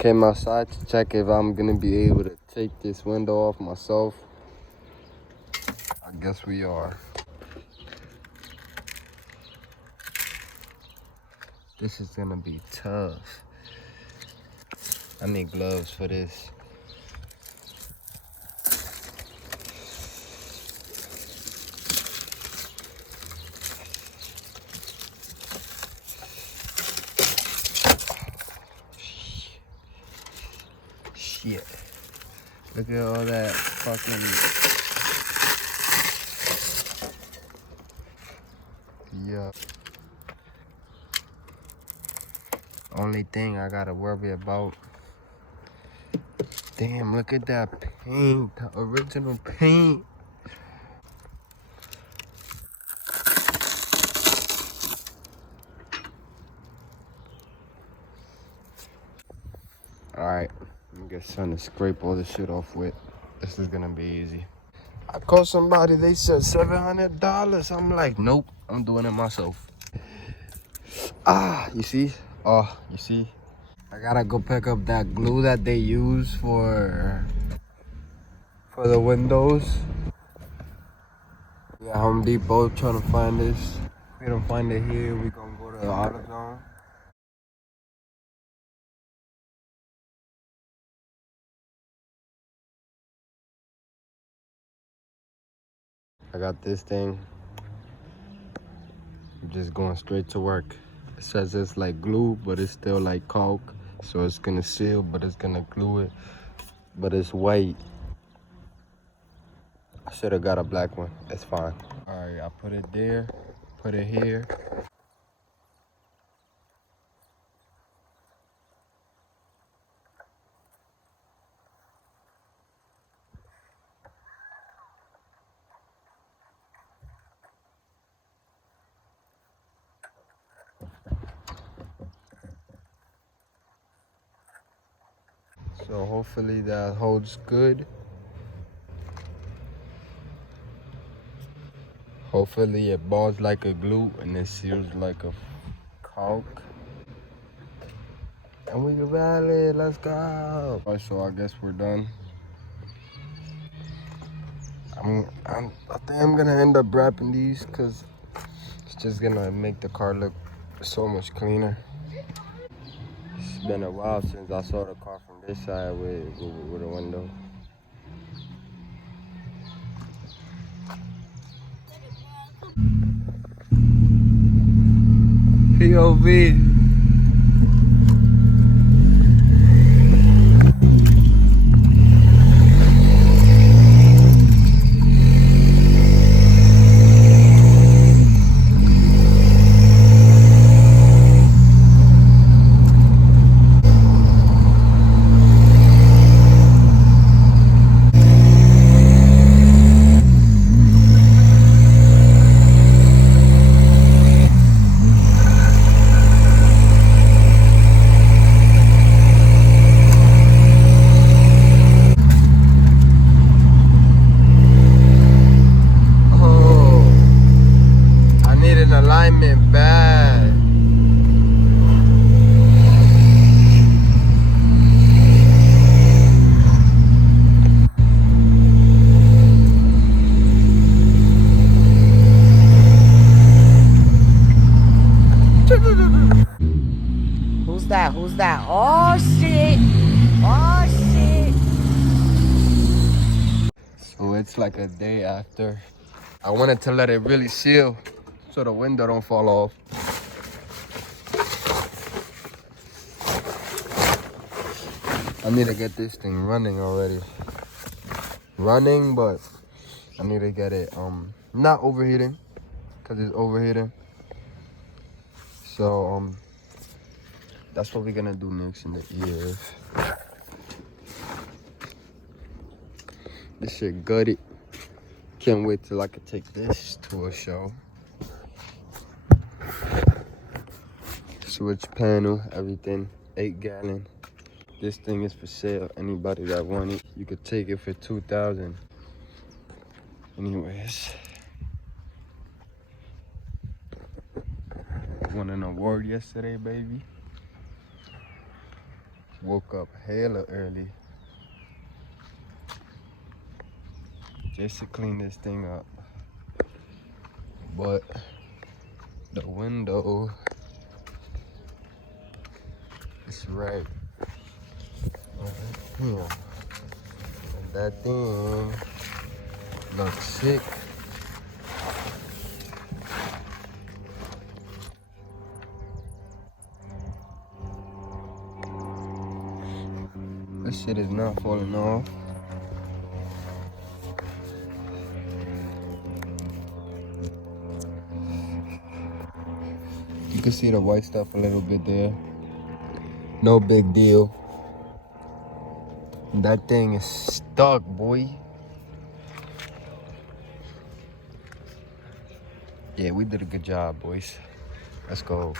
Came outside to check if I'm gonna be able to take this window off myself. I guess we are. This is gonna be tough. I need gloves for this. Shit. Look at all that fucking... Yeah. Only thing I gotta worry about... Damn, look at that paint. The original paint. Alright. I'm gonna get something to scrape all this shit off with. This is gonna be easy. I called somebody, they said $700. I'm like, nope, I'm doing it myself. Ah, you see? Oh, you see? I gotta go pick up that glue that they use for the windows. We at Home Depot trying to find this. If we don't find it here, we gonna go to the AutoZone. I got this thing. I'm just going straight to work. It says it's like glue, but it's still like caulk. So it's gonna seal, but it's gonna glue it. But it's white. I should have got a black one. It's fine. All right, I put it there, put it here. So hopefully that holds good. Hopefully it balls like a glue and it seals like a caulk. And we can rally, let's go. All right, so I guess we're done. I think I'm gonna end up wrapping these because it's just gonna make the car look so much cleaner. It's been a while since I saw the car from this side with a window. POV. Alignment bad. Who's that? Who's that? Oh shit! Oh shit! So it's like a day after. I wanted to let it really seal so the window don't fall off. I need to get this thing running already. Running, but I need to get it not overheating, because it's overheating. So that's what we're gonna do next in the years. This shit gutted. Can't wait till I can take this to a show. Switch panel, everything, 8-gallon. This thing is for sale. Anybody that want it, you could take it for $2,000. Anyways, won an award yesterday, baby. Woke up hella early just to clean this thing up. But the window is right here. And that thing looks sick. This shit is not falling off. You can see the white stuff a little bit there. No big deal. That thing is stuck, boy. Yeah, we did a good job, boys. Let's go.